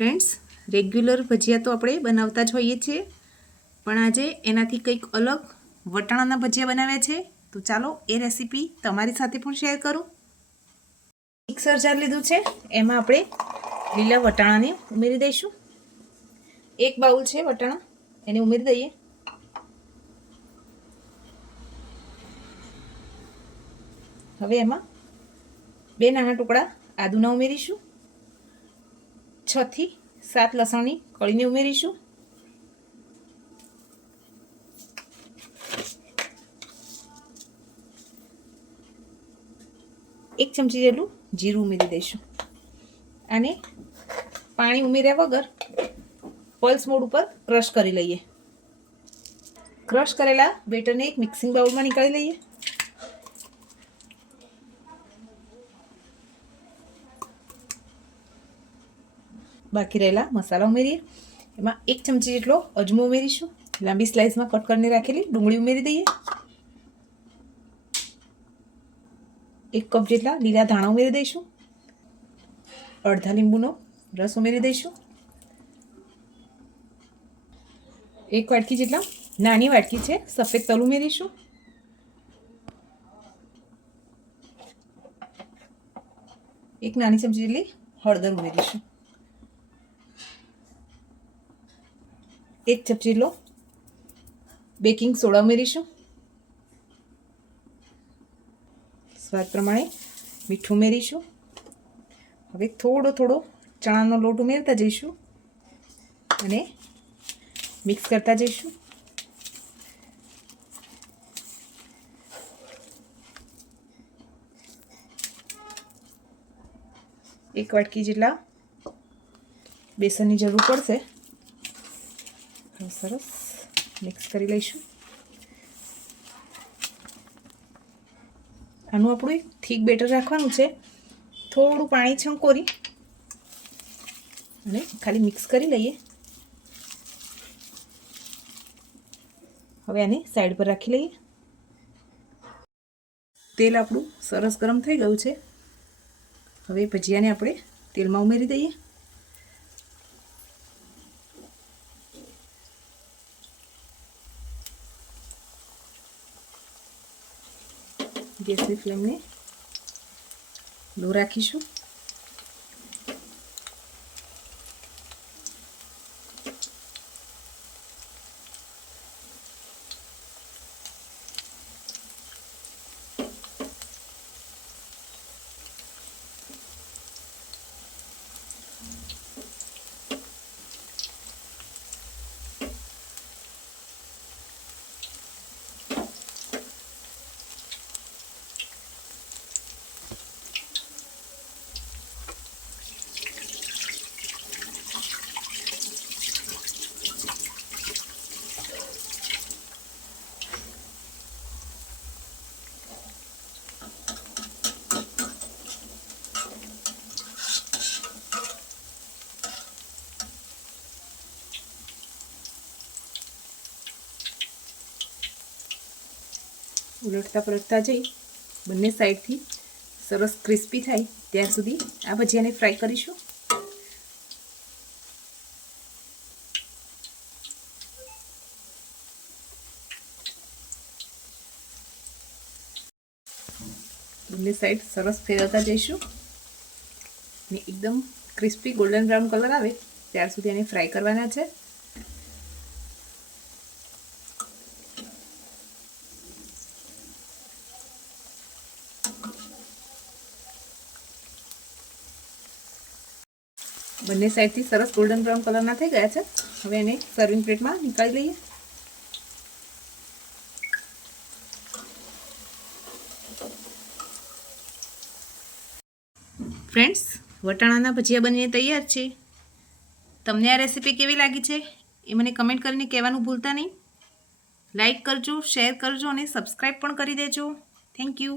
Friends, regular ભજીયા તો આપણે બનાવતા જ હોઈએ છીએ, પણ આજે એનાથી કંઈક અલગ વટાણાના ભજીયા બનાવ્યા છે. તો ચાલો એ રેસીપી તમારી સાથે પણ શેર કરું. મિક્સર જાર લીધું છે, એમાં આપણે લીલા વટાણાને ઉમેરી દઈશું. 1 બાઉલ છે વટાણા, એને ઉમેરી દઈએ. હવે એમાં 2 નાના ટુકડા આદુના ઉમેરીશું. 6 થી 7 લસણની કળીને ઉમેરીશું. એક ચમચી જેટલું જીરું ઉમેરી દઈશું. આને પાણી ઉમેર્યા વગર પલ્સ મોડ ઉપર ક્રશ કરી લઈએ. ક્રશ કરેલા બેટરને એક મિક્સિંગ બાઉલમાં નીકાળી લઈએ. બાકી રહેલા મસાલા ઉમેરીએ. એમાં 1 ચમચી જેટલો અજમો ઉમેરીશું. લાંબી સ્લાઇસમાં કટ કરીને રાખેલી ડુંગળી ઉમેરી દઈએ. 1 કપ જેટલા લીલા ધાણા ઉમેરી દઈશું. અડધા લીંબુનો રસ ઉમેરી દઈશું. 1 વાટકી જેટલા નાની વાટકી છે સફેદ તલ ઉમેરીશું. એક નાની ચમચી જેટલી હળદર ઉમેરીશું. 1 ચમચી જેટલો બેકિંગ સોડા ઉમેરીશું. સ્વાદ પ્રમાણે મીઠું ઉમેરીશું. હવે થોડો ચણાનો લોટ ઉમેરતા જઈશું અને મિક્સ કરતા જઈશું. એક વાટકી જેટલા બેસનની જરૂર પડશે. સરસ મિક્સ કરી લઈશું. આનું આપણું એક થીક બેટર રાખવાનું છે. થોડું પાણી છંકોરી અને ખાલી મિક્સ કરી લઈએ. હવે આને સાઈડ પર રાખી લઈએ. તેલ આપણું સરસ ગરમ થઈ ગયું છે. હવે ભજીયાને આપણે તેલમાં ઉમેરી દઈએ. ગેસની ફ્લેમને લો રાખીશું. ઉલટતા પલટતા જઈ બંને સાઈડથી સરસ ક્રિસ્પી થાય ત્યાં સુધી આ ભજીયાને ફ્રાય કરીશું. બંને સાઈડ સરસ ફેરવતા જઈશું ને એકદમ ક્રિસ્પી ગોલ્ડન બ્રાઉન કલર આવે ત્યાર સુધી એને ફ્રાય કરવાના છે. બંને સાઈડથી સરસ ગોલ્ડન બ્રાઉન કલરના થઈ ગયા છે. હવે એને સર્વિંગ પ્લેટમાં નીકાળી લઈએ. ફ્રેન્ડ્સ, વટાણાના ભજીયા બનીને તૈયાર છે. તમને આ રેસીપી કેવી લાગી છે એ મને કમેન્ટ કરીને કહેવાનું ભૂલતા નહીં. લાઈક કરજો, શેર કરજો અને સબસ્ક્રાઈબ પણ કરી દેજો. Thank you.